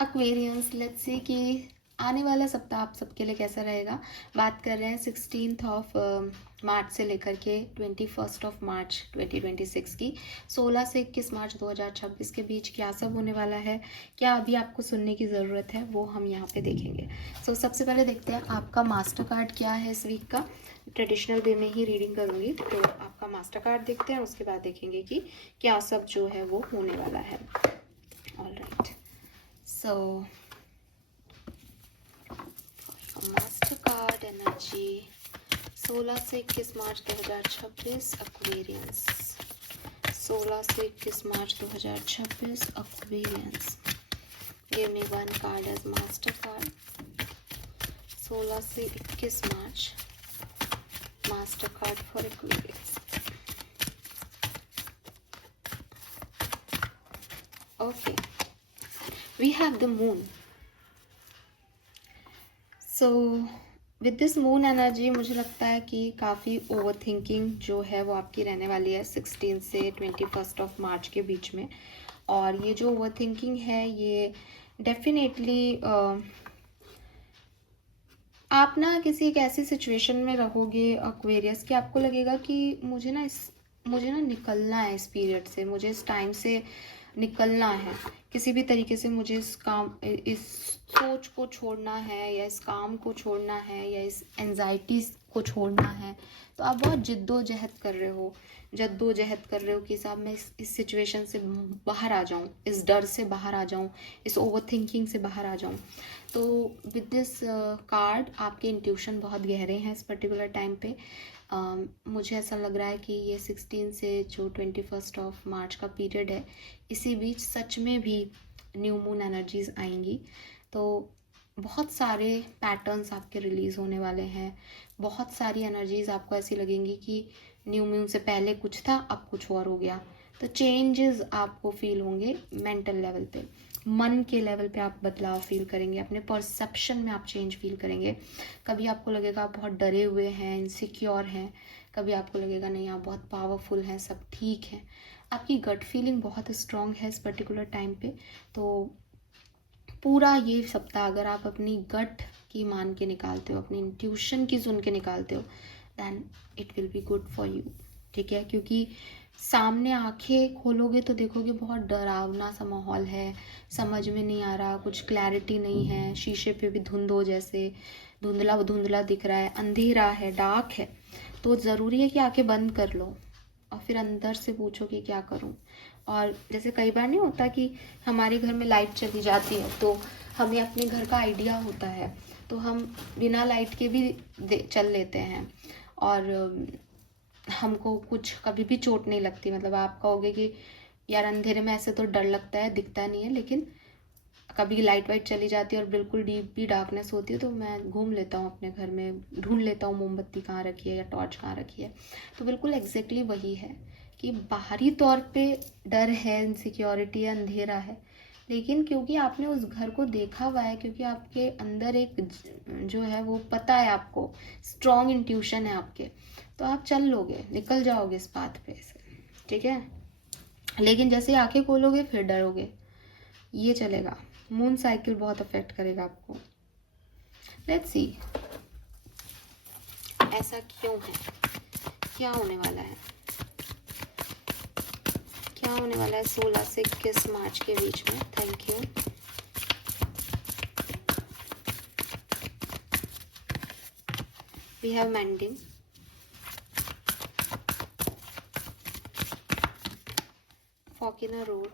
Aquarians, let's see कि आने वाला सप्ताह आप सबके लिए कैसा रहेगा। बात कर रहे हैं 16 मार्च से लेकर के 21 मार्च 2026 की। 16 से 21 मार्च 2026 के बीच क्या सब होने वाला है, क्या अभी आपको सुनने की ज़रूरत है, वो हम यहाँ पे देखेंगे। सबसे पहले देखते हैं आपका मास्टर कार्ड क्या है इस वीक का। ट्रेडिशनल वे में ही रीडिंग करूँगी, तो आपका मास्टर कार्ड देखते हैं, उसके बाद देखेंगे कि क्या सब जो है वो होने वाला है। All right, So, master card energy 16 से 21 मार्च 2026 एक्वेरियंस। 16 से 21 मार्च 2026 Aquarians. Give me one card as master card. 16 से 21 मार्च master card for Aquarians. Okay, we have the moon. So with this moon energy मुझे लगता है कि काफ़ी ओवर थिंकिंग जो है वो आपकी रहने वाली है 16 से 21 मार्च के बीच में। और ये जो ओवर थिंकिंग है ये डेफिनेटली आप ना किसी एक ऐसी सिचुएशन में रहोगे एक्वेरियस कि आपको लगेगा कि मुझे ना निकलना है इस पीरियड से, मुझे इस टाइम से निकलना है। किसी भी तरीके से मुझे इस सोच को छोड़ना है, या इस काम को छोड़ना है, या इस एंजाइटी को छोड़ना है। तो आप बहुत जद्दोजहद कर रहे हो कि साहब मैं इस सिचुएशन से बाहर आ जाऊं, इस डर से बाहर आ जाऊं, इस ओवर थिंकिंग से बाहर आ जाऊं। तो विद दिस कार्ड आपके इंट्यूशन बहुत गहरे हैं इस पर्टिकुलर टाइम पे। मुझे ऐसा लग रहा है कि ये 16 से जो 21 मार्च का पीरियड है, इसी बीच सच में भी न्यू मून एनर्जीज आएंगी। तो बहुत सारे पैटर्न्स आपके रिलीज़ होने वाले हैं। बहुत सारी एनर्जीज आपको ऐसी लगेंगी कि न्यू मून से पहले कुछ था, अब कुछ और हो गया। तो चेंजेस आपको फील होंगे मेंटल लेवल पे, मन के लेवल पे आप बदलाव फील करेंगे, अपने परसेप्शन में आप चेंज फील करेंगे। कभी आपको लगेगा आप बहुत डरे हुए हैं, इनसिक्योर हैं। कभी आपको लगेगा नहीं, आप बहुत पावरफुल हैं, सब ठीक है। आपकी गट फीलिंग बहुत स्ट्रांग है इस पर्टिकुलर टाइम पे। तो पूरा ये सप्ताह अगर आप अपनी गट की मान के निकालते हो, अपनी इंट्यूशन की सुन के निकालते हो, then it will be good for you. ठीक है, क्योंकि सामने आंखें खोलोगे तो देखोगे बहुत डरावना सा माहौल है, समझ में नहीं आ रहा, कुछ क्लैरिटी नहीं है, शीशे पे भी धुंध हो, जैसे धुंधला धुंधला दिख रहा है, अंधेरा है, डार्क है। तो ज़रूरी है कि आंखें बंद कर लो और फिर अंदर से पूछो कि क्या करूं। और जैसे कई बार नहीं होता कि हमारे घर में लाइट चली जाती है तो हमें अपने घर का आइडिया होता है, तो हम बिना लाइट के भी चल लेते हैं, और हमको कुछ कभी भी चोट नहीं लगती। मतलब आप कहोगे कि यार अंधेरे में ऐसे तो डर लगता है, दिखता नहीं है, लेकिन कभी लाइट वाइट चली जाती है और बिल्कुल डीप भी डार्कनेस होती है तो मैं घूम लेता हूँ अपने घर में, ढूंढ लेता हूँ मोमबत्ती कहाँ रखी है या टॉर्च कहाँ रखी है। तो बिल्कुल एग्जैक्टली वही है कि बाहरी तौर पे डर है, इनसिक्योरिटी है, अंधेरा है, लेकिन क्योंकि आपने उस घर को देखा हुआ है, क्योंकि आपके अंदर एक जो है वो पता है आपको, स्ट्रॉन्ग इंट्यूशन है आपके, तो आप चल लोगे, निकल जाओगे इस पाथ पे से। ठीक है, लेकिन जैसे आंखें खोलोगे फिर डरोगे, ये चलेगा। मून साइकिल बहुत अफेक्ट करेगा आपको। लेट्स सी ऐसा क्यों है, क्या होने वाला है, क्या होने वाला है 16 से 21 मार्च के बीच में। Thank you. We have mending, फॉकिना road,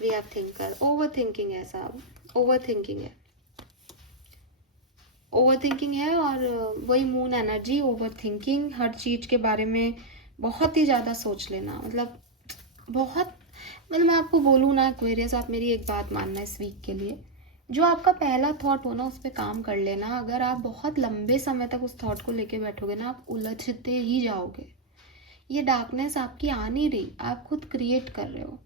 we have thinker. Overthinking है साहब, ओवर थिंकिंग है, ओवर थिंकिंग है। और वही मून एनर्जी, ओवर थिंकिंग, हर चीज़ के बारे में बहुत ही ज़्यादा सोच लेना, मतलब बहुत, मतलब मैं आपको बोलूँ ना एक्वेरियस, आप मेरी एक बात मानना इस वीक के लिए, जो आपका पहला थॉट हो ना उस पर काम कर लेना। अगर आप बहुत लंबे समय तक उस थॉट को लेके बैठोगे ना, आप उलझते ही जाओगे। ये डार्कनेस आपकी आ नहीं रही, आप खुद क्रिएट कर रहे हो,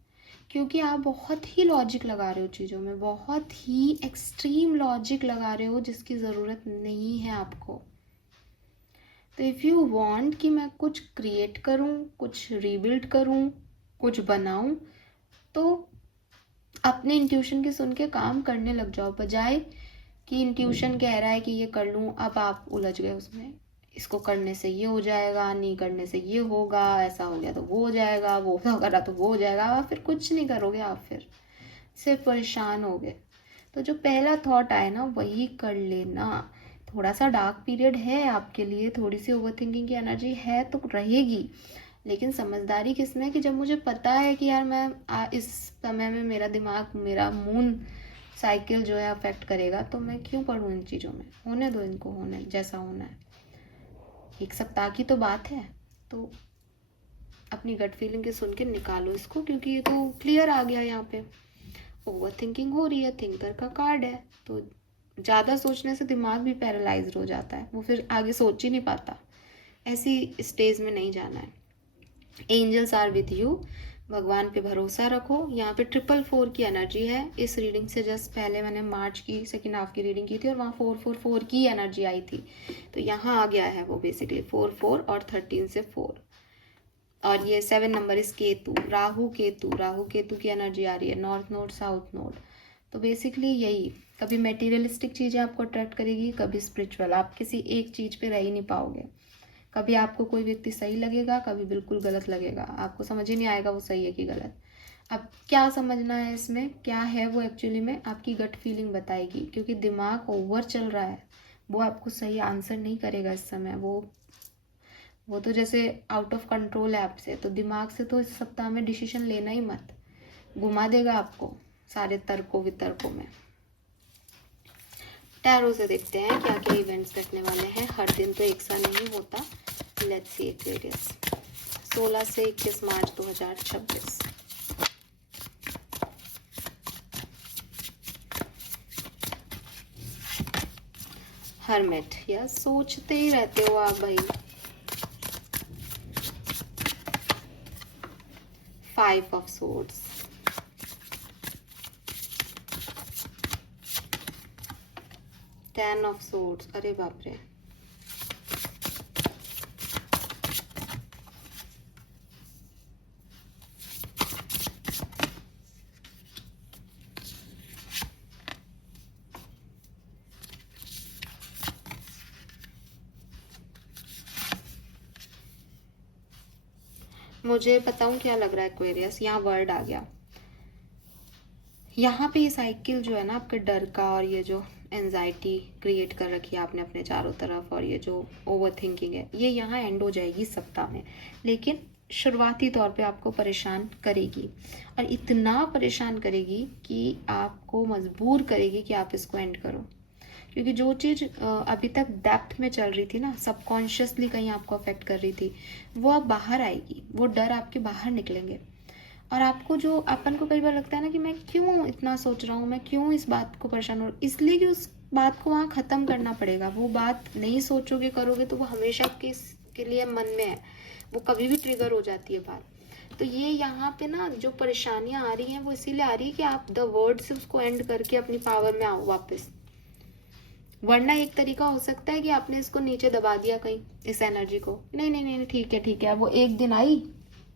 क्योंकि आप बहुत ही लॉजिक लगा रहे हो चीज़ों में, बहुत ही एक्सट्रीम लॉजिक लगा रहे हो जिसकी ज़रूरत नहीं है आपको। तो इफ़ यू वांट कि मैं कुछ क्रिएट करूं, कुछ रीबिल्ड करूं, कुछ बनाऊं, तो अपने इंट्यूशन की सुन के काम करने लग जाओ, बजाय कि इंट्यूशन कह रहा है कि ये कर लूं, अब आप उलझ गए उसमें। इसको करने से ये हो जाएगा, नहीं करने से ये होगा, ऐसा हो गया तो वो हो जाएगा, वो करा तो वो हो जाएगा, आप फिर कुछ नहीं करोगे, आप फिर सिर्फ परेशान हो गए। तो जो पहला थॉट आए ना वही कर लेना। थोड़ा सा डार्क पीरियड है आपके लिए, थोड़ी सी ओवर थिंकिंग की एनर्जी है तो रहेगी, लेकिन समझदारी किसमें कि जब मुझे पता है कि यार मैं इस समय में मेरा दिमाग, मेरा मून साइकिल जो है अफेक्ट करेगा, तो मैं क्यों पढ़ूँ इन चीज़ों में, होने दो इनको, होने जैसा होना है। 1 सप्ताह की तो बात है, तो अपनी गट फीलिंग के सुन के निकालो इसको, क्योंकि ये तो क्लियर आ गया यहाँ पे। ओवर थिंकिंग हो रही है, थिंकर का कार्ड है, तो ज़्यादा सोचने से दिमाग भी पैरालाइज्ड हो जाता है, वो फिर आगे सोच ही नहीं पाता। ऐसी स्टेज में नहीं जाना है। एंजल्स आर विथ यू, भगवान पे भरोसा रखो। यहाँ पे 444 की एनर्जी है। इस रीडिंग से जस्ट पहले मैंने मार्च की सेकेंड हाफ की रीडिंग की थी और वहाँ 444 की एनर्जी आई थी, तो यहाँ आ गया है वो बेसिकली 44 और 13 से 4। और ये 7 नंबर इस केतु, राहु केतु की एनर्जी आ रही है, नॉर्थ नोड साउथ नोड। तो बेसिकली यही, कभी मेटीरियलिस्टिक चीज़ें आपको अट्रैक्ट करेगी, कभी स्पिरिचुअल। आप किसी एक चीज़ पे रह ही नहीं पाओगे। कभी आपको कोई व्यक्ति सही लगेगा, कभी बिल्कुल गलत लगेगा, आपको समझ ही नहीं आएगा वो सही है कि गलत। अब क्या समझना है इसमें, क्या है वो एक्चुअली में आपकी गट फीलिंग बताएगी, क्योंकि दिमाग ओवर चल रहा है, वो आपको सही आंसर नहीं करेगा इस समय। वो तो जैसे आउट ऑफ कंट्रोल है आपसे, तो दिमाग से तो इस सप्ताह में डिसीजन लेना ही मत, घुमा देगा आपको सारे तर्कों वितर्कों में। टैरो से देखते हैं क्या क्या इवेंट्स घटने वाले हैं। हर दिन तो एक सा नहीं होता। लेट्स सी एक्वेरियस, 16 से 21 मार्च 2026। हर्मिट, या सोचते ही रहते हो आप भाई। 5 of swords, ten of swords, अरे बाप रे। मुझे बताऊं क्या लग रहा है एक्वेरियस, यहाँ वर्ड आ गया। यहाँ पे ये साइकिल जो है ना आपके डर का, और ये जो एंजाइटी क्रिएट कर रखी है आपने अपने चारों तरफ, और ये जो ओवर थिंकिंग है, ये यहाँ एंड हो जाएगी इस सप्ताह में। लेकिन शुरुआती तौर पे आपको परेशान करेगी, और इतना परेशान करेगी कि आपको मजबूर करेगी कि आप इसको एंड करो। क्योंकि जो चीज़ अभी तक डेप्थ में चल रही थी ना, सबकॉन्शियसली कहीं आपको अफेक्ट कर रही थी, वो अब बाहर आएगी, वो डर आपके बाहर निकलेंगे। और आपको जो अपन को कई बार लगता है ना कि मैं क्यों इतना सोच रहा हूँ, मैं क्यों इस बात को परेशान हो, इसलिए कि उस बात को वहाँ ख़त्म करना पड़ेगा। वो बात नहीं सोचोगे करोगे तो वो हमेशा के लिए मन में है, वो कभी भी ट्रिगर हो जाती है बात। तो ये यहाँ पे ना जो परेशानियाँ आ रही हैं वो इसीलिए आ रही है कि आप द वर्ड से उसको एंड करके अपनी पावर में आओ वापस। वरना एक तरीका हो सकता है कि आपने इसको नीचे दबा दिया कहीं, इस एनर्जी को, नहीं नहीं नहीं ठीक है, वो एक दिन आई,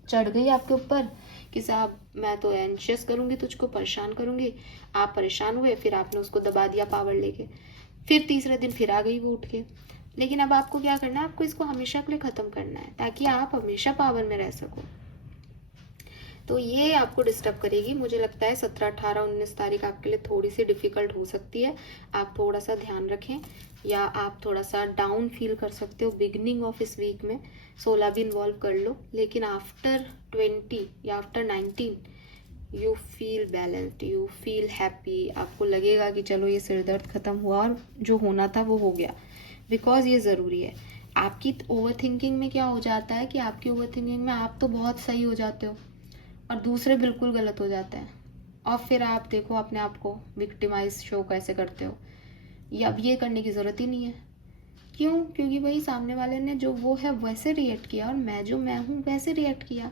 चढ़ गई आपके ऊपर कि साहब मैं तो एंशियस करूंगी, तुझको परेशान करूंगी, आप परेशान हुए, फिर आपने उसको दबा दिया पावर लेके, फिर तीसरे दिन फिर आ गई वो उठ के। लेकिन अब आपको क्या करना है, आपको इसको हमेशा के लिए ख़त्म करना है, ताकि आप हमेशा पावर में रह सको। तो ये आपको डिस्टर्ब करेगी। मुझे लगता है 17, 18, 19 तारीख आपके लिए थोड़ी सी डिफ़िकल्ट हो सकती है। आप थोड़ा सा ध्यान रखें, या आप थोड़ा सा डाउन फील कर सकते हो बिगनिंग ऑफ इस वीक में। 16 भी इन्वॉल्व कर लो, लेकिन आफ्टर 20 या after 19 you feel balanced, you feel happy. आपको लगेगा कि चलो ये सिरदर्द ख़त्म हुआ और जो होना था वो हो गया, बिकॉज ये ज़रूरी है। आपकी ओवर थिंकिंग में क्या हो जाता है कि आपकी ओवर थिंकिंग में आप तो बहुत सही हो जाते हो और दूसरे बिल्कुल गलत हो जाते हैं, और फिर आप देखो अपने आप को विक्टिमाइज शो कैसे करते हो। ये अब ये करने की ज़रूरत ही नहीं है। क्यों? क्योंकि भाई सामने वाले ने जो वो है वैसे रिएक्ट किया, और मैं जो मैं हूँ वैसे रिएक्ट किया।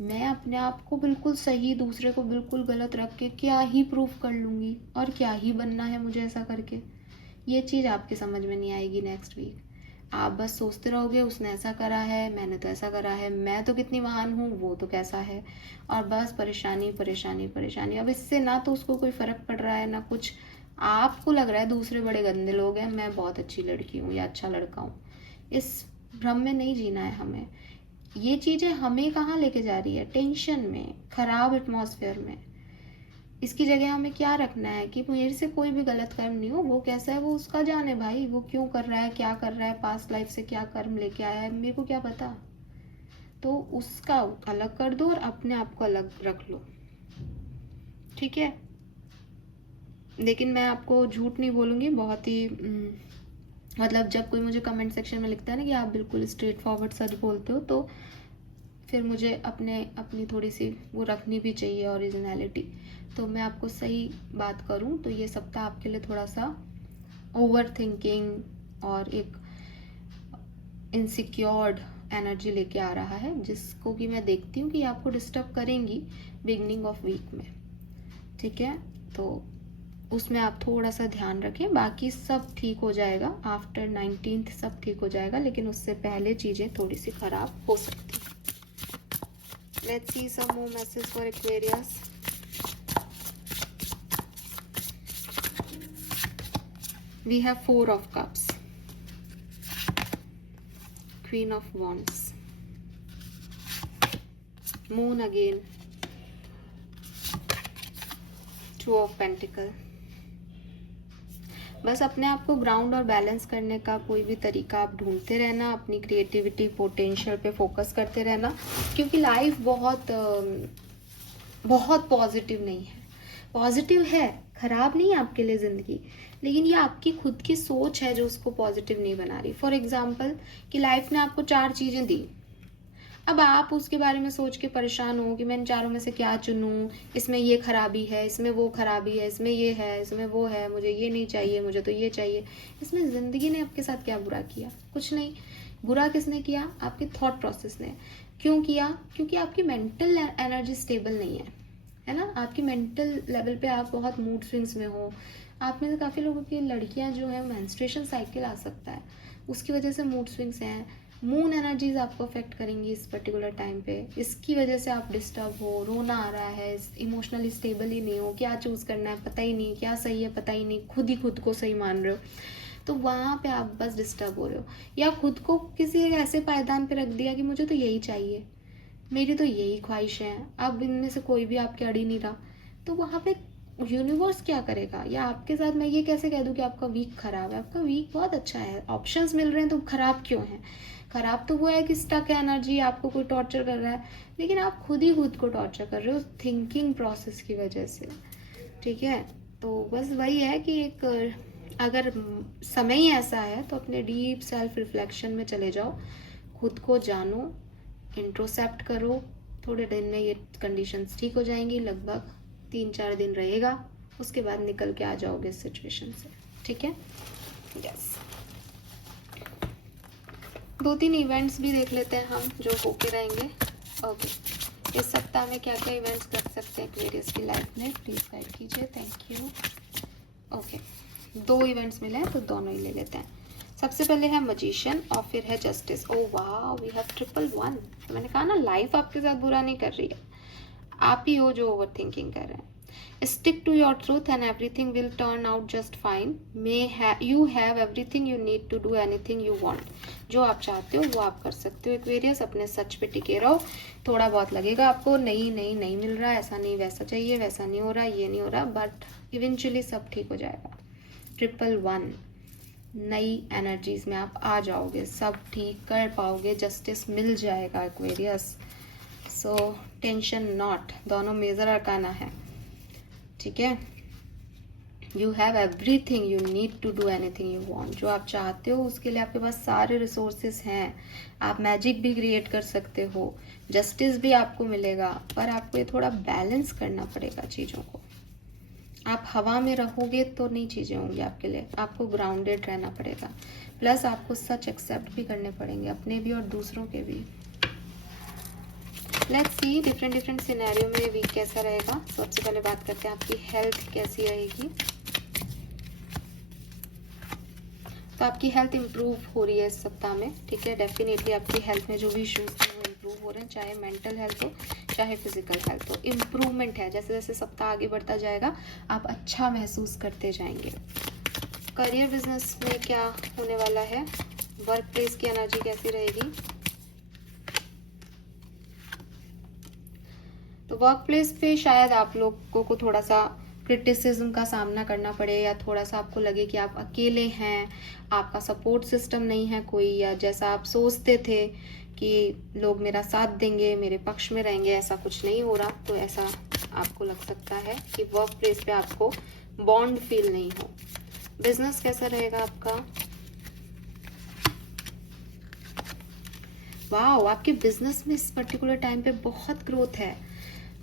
मैं अपने आप को बिल्कुल सही, दूसरे को बिल्कुल गलत रख के क्या ही प्रूव कर लूँगी, और क्या ही बनना है मुझे ऐसा करके। ये चीज़ आपकी समझ में नहीं आएगी नेक्स्ट वीक। आप बस सोचते रहोगे उसने ऐसा करा है, मैंने तो ऐसा करा है, मैं तो कितनी महान हूँ, वो तो कैसा है, और बस परेशानी परेशानी परेशानी। अब इससे ना तो उसको कोई फर्क पड़ रहा है ना कुछ, आपको लग रहा है दूसरे बड़े गंदे लोग हैं, मैं बहुत अच्छी लड़की हूँ या अच्छा लड़का हूँ। इस भ्रम में नहीं जीना है हमें। ये चीज़ें हमें कहाँ लेके जा रही है, टेंशन में, खराब एटमॉस्फेयर में। इसकी जगह हमें क्या रखना है कि मेरे से कोई भी गलत कर्म नहीं हो, वो कैसा है वो उसका जाने भाई, वो क्यों कर रहा है, क्या कर रहा है, पास्ट लाइफ से क्या कर्म लेके आया है, मेरे को क्या पता। तो उसका अलग कर दो और अपने आप को अलग रख लो, ठीक है। लेकिन मैं आपको झूठ नहीं बोलूँगी, बहुत ही मतलब जब कोई मुझे कमेंट सेक्शन में लिखता है ना कि आप बिल्कुल स्ट्रेट फॉरवर्ड सच बोलते हो, तो फिर मुझे अपनी थोड़ी सी वो रखनी भी चाहिए ओरिजिनलिटी। तो मैं आपको सही बात करूं तो ये सप्ताह आपके लिए थोड़ा सा ओवर थिंकिंग और एक इनसिक्योर्ड एनर्जी लेके आ रहा है, जिसको कि मैं देखती हूँ कि आपको डिस्टर्ब करेंगी बिगनिंग ऑफ वीक में, ठीक है। तो उसमें आप थोड़ा सा ध्यान रखें, बाकी सब ठीक हो जाएगा। आफ्टर 19th सब ठीक हो जाएगा, लेकिन उससे पहले चीज़ें थोड़ी सी खराब हो सकती हैं। Let's see some more message for Aquarius. We have 4 of cups, Queen of Wands, Moon again, 2 of Pentacle। बस अपने आप को ग्राउंड और बैलेंस करने का कोई भी तरीका आप ढूंढते रहना, अपनी क्रिएटिविटी पोटेंशियल पे फोकस करते रहना, क्योंकि लाइफ बहुत पॉजिटिव नहीं है। पॉजिटिव है, खराब नहीं है आपके लिए ज़िंदगी, लेकिन ये आपकी खुद की सोच है जो उसको पॉजिटिव नहीं बना रही। फॉर एग्जाम्पल कि लाइफ ने आपको 4 चीज़ें दी, अब आप उसके बारे में सोच के परेशान हो कि मैं इन चारों में से क्या चुनूं, इसमें ये खराबी है, इसमें वो खराबी है, इसमें ये है, इसमें वो है, मुझे ये नहीं चाहिए, मुझे तो ये चाहिए। इसमें ज़िंदगी ने आपके साथ क्या बुरा किया? कुछ नहीं। बुरा किसने किया? आपके थॉट प्रोसेस ने। क्यों किया? क्योंकि आपकी मेंटल एनर्जी स्टेबल नहीं है ना। आपकी मेंटल लेवल पे आप बहुत मूड स्विंग्स में हो। आप में से काफ़ी लोगों की लड़कियां जो है मेंस्ट्रुएशन साइकिल आ सकता है, उसकी वजह से मूड स्विंग्स हैं। मून एनर्जीज आपको अफेक्ट करेंगी इस पर्टिकुलर टाइम पे, इसकी वजह से आप डिस्टर्ब हो, रोना आ रहा है, इमोशनली स्टेबल ही नहीं हो, क्या चूज़ करना है पता ही नहीं, क्या सही है पता ही नहीं, खुद ही खुद को सही मान रहे हो, तो वहाँ पे आप बस डिस्टर्ब हो रहे हो। या खुद को किसी एक ऐसे पायदान पे रख दिया कि मुझे तो यही चाहिए, मेरी तो यही ख्वाहिश है, अब इनमें से कोई भी आपके अड़ी नहीं रहा, तो वहाँ पे यूनिवर्स क्या करेगा? या आपके साथ मैं ये कैसे कह दूँ कि आपका वीक खराब है? आपका वीक बहुत अच्छा है, ऑप्शंस मिल रहे हैं, तो खराब क्यों है? खराब तो वो है कि स्टक है एनर्जी, आपको कोई टॉर्चर कर रहा है, लेकिन आप खुद ही खुद को टॉर्चर कर रहे हो थिंकिंग प्रोसेस की वजह से, ठीक है। तो बस वही है कि एक अगर समय ही ऐसा है तो अपने डीप सेल्फ रिफ्लेक्शन में चले जाओ, खुद को जानो, इंट्रोसेप्ट करो। थोड़े दिन में ये कंडीशंस ठीक हो जाएंगी, लगभग 3-4 दिन रहेगा, उसके बाद निकल के आ जाओगे इस सिचुएशन से, ठीक है। यस, 2-3 इवेंट्स भी देख लेते हैं हम जो होके रहेंगे। ओके, इस सप्ताह में क्या क्या इवेंट्स कर सकते हैं एक्वेरियस की लाइफ में, प्लीज गाइड कीजिए, थैंक यू। ओके, 2 इवेंट्स मिले हैं तो दोनों ही ले लेते हैं। सबसे पहले है मजिशियन और फिर है जस्टिस। ओ वाह, वी हैव 111। मैंने कहा ना, लाइफ आपके साथ बुरा नहीं कर रही है, आप ही हो जो ओवर थिंकिंग कर रहे हैं। Stick to your truth and everything will turn out just fine. You have everything you need to do anything you want. जो आप चाहते हो वो आप कर सकते हो एक्वेरियस, अपने सच पे टिके रहो। थोड़ा बहुत लगेगा आपको नहीं मिल रहा, ऐसा नहीं वैसा चाहिए, वैसा नहीं हो रहा, ये नहीं हो रहा, बट इवेंचुअली सब ठीक हो जाएगा। 111 नई एनर्जीज में आप आ जाओगे, सब ठीक कर पाओगे, जस्टिस मिल जाएगा एक्वेरियस। सो टेंशन नॉट, दोनों मेजर अरकाना है, ठीक है। You have everything you need to do anything you want. जो आप चाहते हो उसके लिए आपके पास सारे रिसोर्सेस हैं, आप मैजिक भी क्रिएट कर सकते हो, जस्टिस भी आपको मिलेगा, पर आपको ये थोड़ा बैलेंस करना पड़ेगा चीज़ों को। आप हवा में रहोगे तो नहीं चीज़ें होंगी आपके लिए, आपको ग्राउंडेड रहना पड़ेगा, प्लस आपको सच एक्सेप्ट भी करने पड़ेंगे, अपने भी और दूसरों के भी। लेट्स सी डिफरेंट सिनेरियो में ये वीक कैसा रहेगा। सबसे पहले बात करते हैं आपकी हेल्थ कैसी रहेगी। तो आपकी हेल्थ इंप्रूव हो रही है इस सप्ताह में, ठीक है। डेफिनेटली आपकी हेल्थ में जो भी इश्यूज थे वो इम्प्रूव हो रहे हैं, चाहे मेंटल हेल्थ हो चाहे फिजिकल हेल्थ हो, इम्प्रूवमेंट है। जैसे जैसे सप्ताह आगे बढ़ता जाएगा आप अच्छा महसूस करते जाएंगे। करियर बिजनेस में क्या होने वाला है, वर्क प्लेस की एनर्जी कैसी रहेगी? तो वर्क प्लेस पे शायद आप लोगों को थोड़ा सा क्रिटिसिज्म का सामना करना पड़े, या थोड़ा सा आपको लगे कि आप अकेले हैं, आपका सपोर्ट सिस्टम नहीं है कोई, या जैसा आप सोचते थे कि लोग मेरा साथ देंगे, मेरे पक्ष में रहेंगे, ऐसा कुछ नहीं हो रहा। तो ऐसा आपको लग सकता है कि वर्क प्लेस पे आपको बॉन्ड फील नहीं हो। बिजनेस कैसा रहेगा आपका? वाओ, आपके बिजनेस में इस पर्टिकुलर टाइम पे बहुत ग्रोथ है,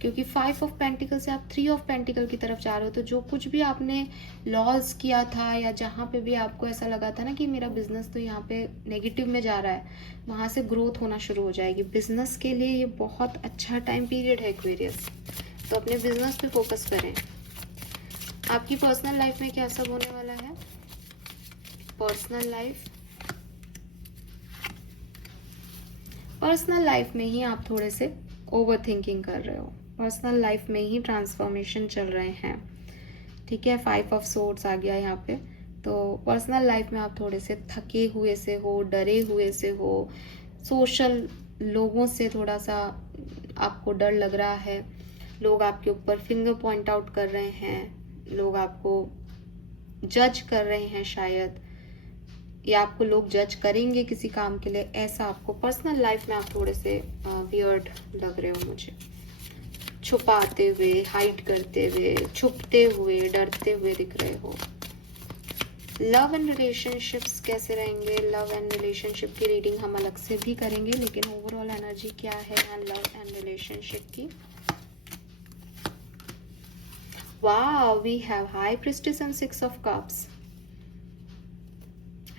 क्योंकि 5 ऑफ पेंटिकल से आप 3 ऑफ पेंटिकल की तरफ जा रहे हो। तो जो कुछ भी आपने लॉस किया था, या जहाँ पे भी आपको ऐसा लगा था ना कि मेरा बिजनेस तो यहाँ पे नेगेटिव में जा रहा है, वहाँ से ग्रोथ होना शुरू हो जाएगी। बिजनेस के लिए ये बहुत अच्छा टाइम पीरियड है एक्वेरियस, तो अपने बिजनेस पे फोकस करें। आपकी पर्सनल लाइफ में क्या सब होने वाला है? पर्सनल लाइफ में ही आप थोड़े से ओवर थिंकिंग कर रहे हो, पर्सनल लाइफ में ही ट्रांसफॉर्मेशन चल रहे हैं, ठीक है। 5 ऑफ सोर्ड्स आ गया यहाँ पे। तो पर्सनल लाइफ में आप थोड़े से थके हुए से हो, डरे हुए से हो, सोशल लोगों से थोड़ा सा आपको डर लग रहा है, लोग आपके ऊपर फिंगर पॉइंट आउट कर रहे हैं, लोग आपको जज कर रहे हैं शायद, या आपको लोग जज करेंगे किसी काम के लिए, ऐसा आपको पर्सनल लाइफ में आप थोड़े से वियर्ड लग रहे हो मुझे, छुपाते हुए, हाइड करते हुए, छुपते हुए, डरते हुए दिख रहे हो। लव एंड रिलेशनशिप्स कैसे रहेंगे? लव एंड रिलेशनशिप की रीडिंग हम अलग से भी करेंगे, लेकिन ओवरऑल एनर्जी क्या है लव एंड रिलेशनशिप की? Wow, we have high priestess and 6 of cups.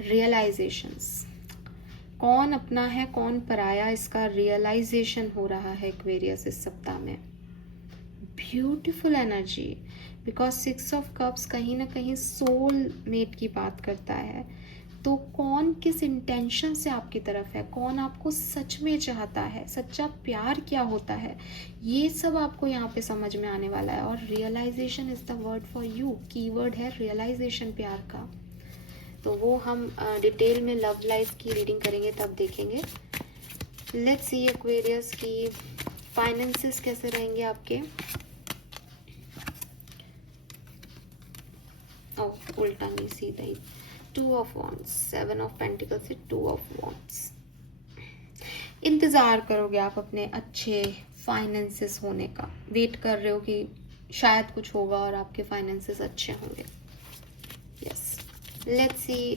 Realisations, कौन अपना है कौन पराया, इसका रियलाइजेशन हो रहा है एक्वेरियस इस सप्ताह में। Beautiful energy, because 6 of cups कहीं ना कहीं सोल मेट की बात करता है। तो कौन किस इंटेंशन से आपकी तरफ है, कौन आपको सच में चाहता है, सच्चा प्यार क्या होता है, ये सब आपको यहाँ पे समझ में आने वाला है। और realisation is the word for you, keyword है रियलाइजेशन प्यार का। तो वो हम डिटेल में लव लाइफ की रीडिंग करेंगे तब देखेंगे। लेट्स सी एक्वेरियस की फाइनेंसेस कैसे रहेंगे आपके। उल्टा नहीं, सीधा ही। 2 ऑफ वॉन्ड्स, 7 ऑफ पेंटिकल से 2 ऑफ वॉन्ड्स। इंतज़ार करोगे आप अपने अच्छे फाइनेंसेस होने का, वेट कर रहे हो कि शायद कुछ होगा और आपके फाइनेंसेस अच्छे होंगे। यस, लेट्स सी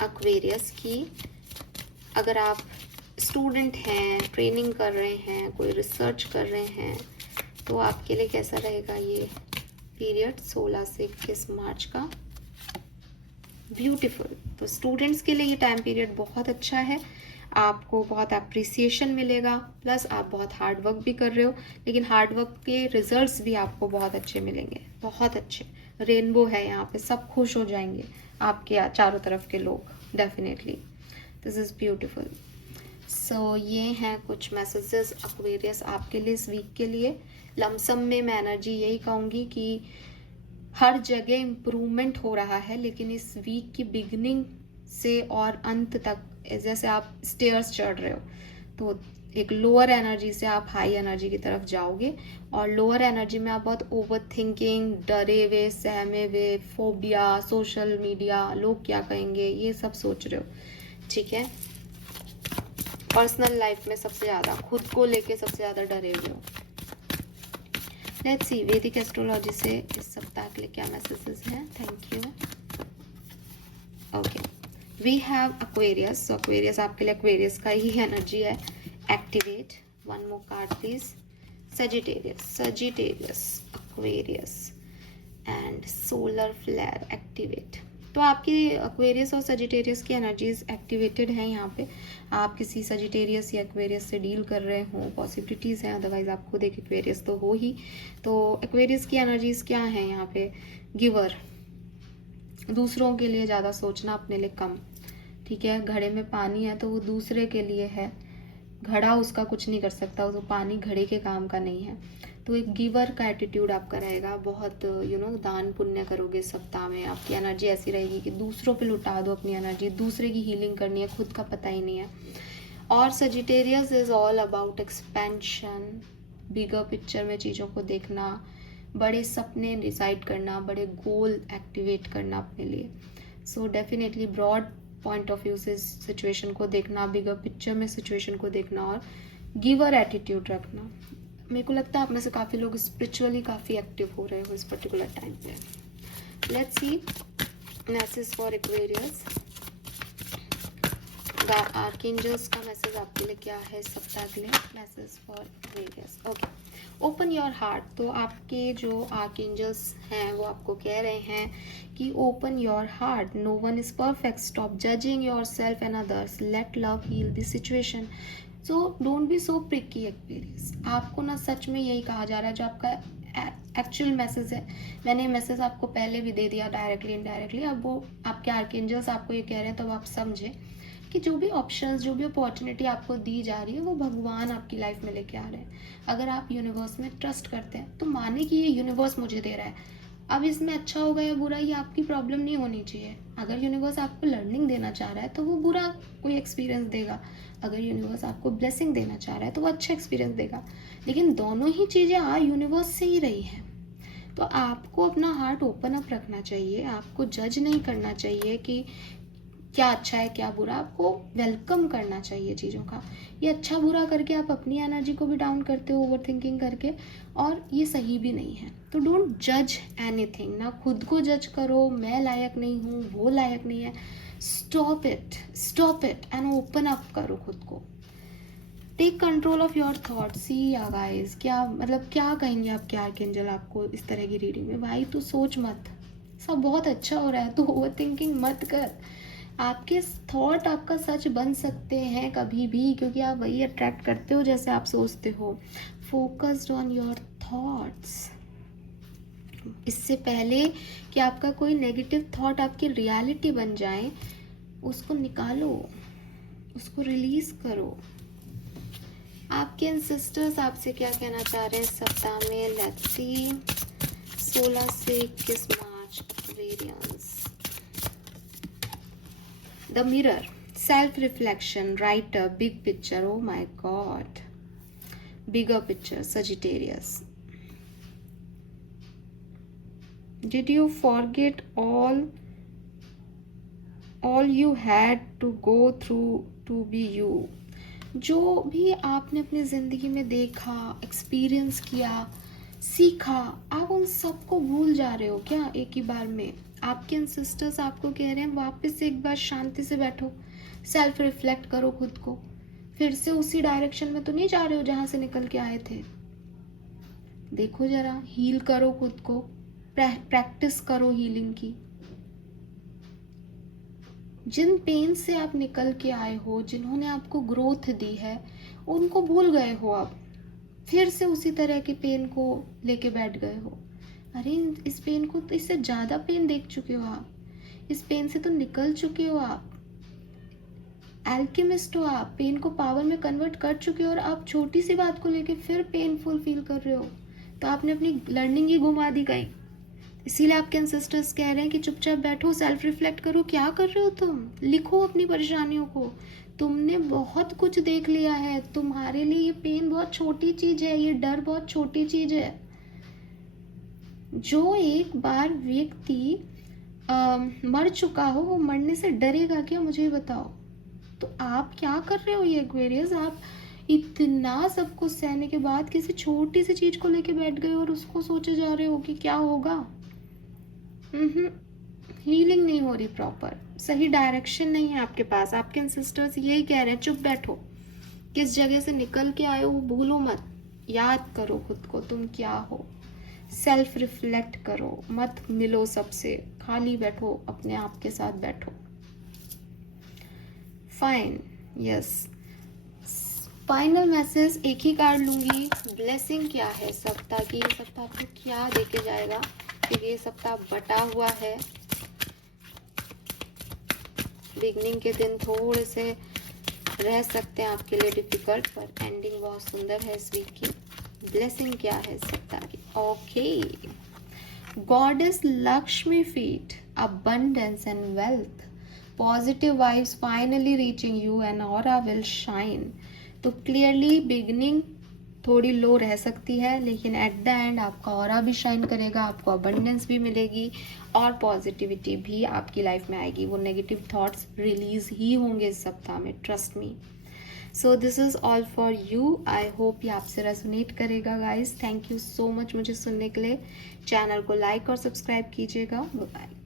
एक्वेरियस की, अगर आप स्टूडेंट हैं, ट्रेनिंग कर रहे हैं, कोई रिसर्च कर रहे हैं, तो आपके लिए कैसा रहेगा ये पीरियड 16 से 21 मार्च का। ब्यूटीफुल, तो स्टूडेंट्स के लिए ये टाइम पीरियड बहुत अच्छा है, आपको बहुत अप्रिसिएशन मिलेगा, प्लस आप बहुत हार्ड वर्क भी कर रहे हो, लेकिन हार्ड वर्क के रिजल्ट्स भी आपको बहुत अच्छे मिलेंगे, बहुत अच्छे। रेनबो है यहाँ पे, सब खुश हो जाएंगे आपके चारों तरफ के लोग, definitely. This is beautiful. So ये हैं कुछ मैसेजेस एक्वेरियस आपके लिए इस वीक के लिए। लमसम में मैं एनर्जी यही कहूँगी कि हर जगह इम्प्रूवमेंट हो रहा है, लेकिन इस वीक की बिगनिंग से और अंत तक जैसे आप स्टेयर्स चढ़ रहे हो, तो एक लोअर एनर्जी से आप हाई एनर्जी की तरफ जाओगे, और लोअर एनर्जी में आप बहुत ओवर थिंकिंग, डरे हुए, सहमे हुए, फोबिया, सोशल मीडिया, लोग क्या कहेंगे, ये सब सोच रहे हो, ठीक है। पर्सनल लाइफ में सबसे ज़्यादा खुद को लेके सबसे ज़्यादा डरे हुए हो। लेट्स सी वैदिक एस्ट्रोलॉजी से इस सप्ताह के लिए क्या मैसेजेस हैं। Thank you. Okay, we have Aquarius. So Aquarius आपके लिए एक्वेरियस का ही एनर्जी है। Activate, one more card please. Sagittarius, Aquarius and solar flare. Activate, तो आपकी एक्वेरियस और सजिटेरियस की एनर्जीज एक्टिवेटेड हैं यहाँ पे। आप किसी सजिटेरियस या एक्वेरियस से डील कर रहे हो, पॉसिबिलिटीज़ हैं, अदरवाइज आप खुद एक एक्वेरियस तो हो ही। तो एक्वेरियस की एनर्जीज क्या हैं यहाँ पे? गिवर, दूसरों के लिए ज़्यादा सोचना, अपने लिए कम। ठीक है, घड़े में पानी है तो वो दूसरे के लिए है, घड़ा उसका कुछ नहीं कर सकता, वो पानी घड़े के काम का नहीं है। तो एक गिवर का एटीट्यूड आपका रहेगा, बहुत दान पुण्य करोगे सप्ताह में। आपकी एनर्जी ऐसी रहेगी कि दूसरों पे लुटा दो अपनी एनर्जी, दूसरे की हीलिंग करनी है, खुद का पता ही नहीं है। और Sagittarius is all about expansion, bigger picture में चीज़ों को देखना, बड़े सपने डिसाइड करना, बड़े गोल एक्टिवेट करना अपने लिए। So definitely broad point of view से सिचुएशन को देखना, बिगर पिक्चर में सिचुएशन को देखना और गिवर एटीट्यूड रखना। मेरे को लगता है आप में से काफ़ी लोग स्पिरिचुअली काफ़ी एक्टिव हो रहे हो इस पर्टिकुलर टाइम पे। Let's see message for Aquarius. Archangels का मैसेज आपके लिए क्या है सप्ताह के लिए? Message for Aquarius. Okay, open your heart. तो आपके जो आर्कएंजल्स हैं वो आपको कह रहे हैं कि open your heart, no one is perfect, stop judging yourself and others, let love heal this situation. So don't be so prickly Aquarius. आपको ना सच में यही कहा जा रहा है, जो आपका एक्चुअल मैसेज है। मैंने मैसेज आपको पहले भी दे दिया डायरेक्टली इनडायरेक्टली, अब वो आपके आर्कएंजल्स आपको ये कह रहे हैं, तो आप समझे कि जो भी ऑप्शंस, जो भी अपॉर्चुनिटी आपको दी जा रही है वो भगवान आपकी लाइफ में लेके आ रहे हैं। अगर आप यूनिवर्स में ट्रस्ट करते हैं तो माने कि ये यूनिवर्स मुझे दे रहा है। अब इसमें अच्छा होगा या बुरा ये आपकी प्रॉब्लम नहीं होनी चाहिए। अगर यूनिवर्स आपको लर्निंग देना चाह रहा है तो वो बुरा कोई एक्सपीरियंस देगा, अगर यूनिवर्स आपको ब्लेसिंग देना चाह रहा है तो वो अच्छा एक्सपीरियंस देगा। लेकिन दोनों ही चीज़ें आ यूनिवर्स से ही रही हैं। तो आपको अपना हार्ट ओपन अप रखना चाहिए, आपको जज नहीं करना चाहिए कि क्या अच्छा है क्या बुरा, आपको वेलकम करना चाहिए चीज़ों का। ये अच्छा बुरा करके आप अपनी एनर्जी को भी डाउन करते हो ओवर थिंकिंग करके, और ये सही भी नहीं है। तो डोंट जज एनीथिंग, ना खुद को जज करो, मैं लायक नहीं हूँ, वो लायक नहीं है। Stop it and open up करो खुद को। Take control of your thoughts. See ya guys, क्या मतलब क्या कहेंगे आपके आर्कएंजल आपको इस तरह की रीडिंग में? भाई तू सोच मत, सब बहुत अच्छा हो रहा है, तू ओवर थिंकिंग मत कर। आपके थॉट आपका सच बन सकते हैं कभी भी, क्योंकि आप वही अट्रैक्ट करते हो जैसे आप सोचते हो। Focused on your thoughts. इससे पहले कि आपका कोई नेगेटिव थॉट आपकी रियलिटी बन जाए, उसको निकालो, उसको रिलीज करो। आपके एंसेस्टर्स आपसे क्या कहना चाह रहे हैं सप्ताह में? लेट्स सी 16 से 21 मार्च Aquarius. The mirror, self-reflection, writer, big picture, oh my god, bigger picture, Sagittarius. Did you forget all you had to go through to be you? जो भी आपने अपनी ज़िंदगी में देखा, एक्सपीरियंस किया, सीखा, आप उन सबको भूल जा रहे हो क्या एक ही बार में? आपके एंसेस्टर्स आपको कह रहे हैं वापस से एक बार शांति से बैठो, सेल्फ रिफ्लेक्ट करो खुद को। फिर से उसी डायरेक्शन में तो नहीं जा रहे हो जहां से निकल के आए थे। देखो जरा, हील करो खुद को, प्रैक्टिस करो हीलिंग की। जिन पेन से आप निकल के आए हो, जिन्होंने आपको ग्रोथ दी है, उनको भूल गए हो आप, फिर से उसी तरह के पेन को लेके बैठ गए हो। अरे इस पेन को तो, इससे ज्यादा पेन देख चुके हो आप, इस पेन से तो निकल चुके हो आप, एल्केमिस्ट हो आप, पेन को पावर में कन्वर्ट कर चुके हो, और आप छोटी सी बात को लेके फिर पेनफुल फील कर रहे हो। तो आपने अपनी लर्निंग ही घुमा दी कहीं। इसीलिए आपके एंसेस्टर्स कह रहे हैं कि चुपचाप बैठो, सेल्फ रिफ्लेक्ट करो। क्या कर रहे हो तुम? लिखो अपनी परेशानियों को। तुमने बहुत कुछ देख लिया है, तुम्हारे लिए ये पेन बहुत छोटी चीज है, ये डर बहुत छोटी चीज है। जो एक बार व्यक्ति मर चुका हो, वो मरने से डरेगा क्या? मुझे बताओ। तो आप क्या कर रहे हो ये एक्वेरियस? आप इतना सब कुछ सहने के बाद किसी छोटी सी चीज को लेके बैठ गए और उसको सोचे जा रहे हो कि क्या होगा। हीलिंग नहीं हो रही प्रॉपर, सही डायरेक्शन नहीं है आपके पास। आपके एंसेस्टर्स यही कह रहे हैं, चुप बैठो, किस जगह से निकल के आए हो भूलो मत, याद करो खुद को तुम क्या हो, सेल्फ रिफ्लेक्ट करो, मत मिलो सबसे, खाली बैठो, अपने आप के साथ बैठो। Fine, yes. फाइनल मैसेज एक ही कार्ड लूंगी। ब्लेसिंग क्या है सप्ताह की? सप्ताह आपको क्या देके जाएगा? क्योंकि ये सप्ताह बटा हुआ है। बिगनिंग के दिन थोड़े से रह सकते हैं आपके लिए डिफिकल्ट, पर एंडिंग बहुत सुंदर है इस वीक की। ब्लेसिंग क्या है इस सप्ताह की? Okay, goddess Lakshmi feet abundance and wealth, positive vibes finally reaching you and aura will shine। तो क्लियरली बिगनिंग थोड़ी लो रह सकती है, लेकिन एट द एंड आपका ऑरा भी शाइन करेगा, आपको अबंडेंस भी मिलेगी और पॉजिटिविटी भी आपकी लाइफ में आएगी। वो नेगेटिव थॉट्स रिलीज ही होंगे इस सप्ताह में, trust me. So this is all for you. I hope ये आपसे रेजोनेट करेगा guys. Thank you so much मुझे सुनने के लिए। चैनल को लाइक और सब्सक्राइब कीजिएगा। बाय।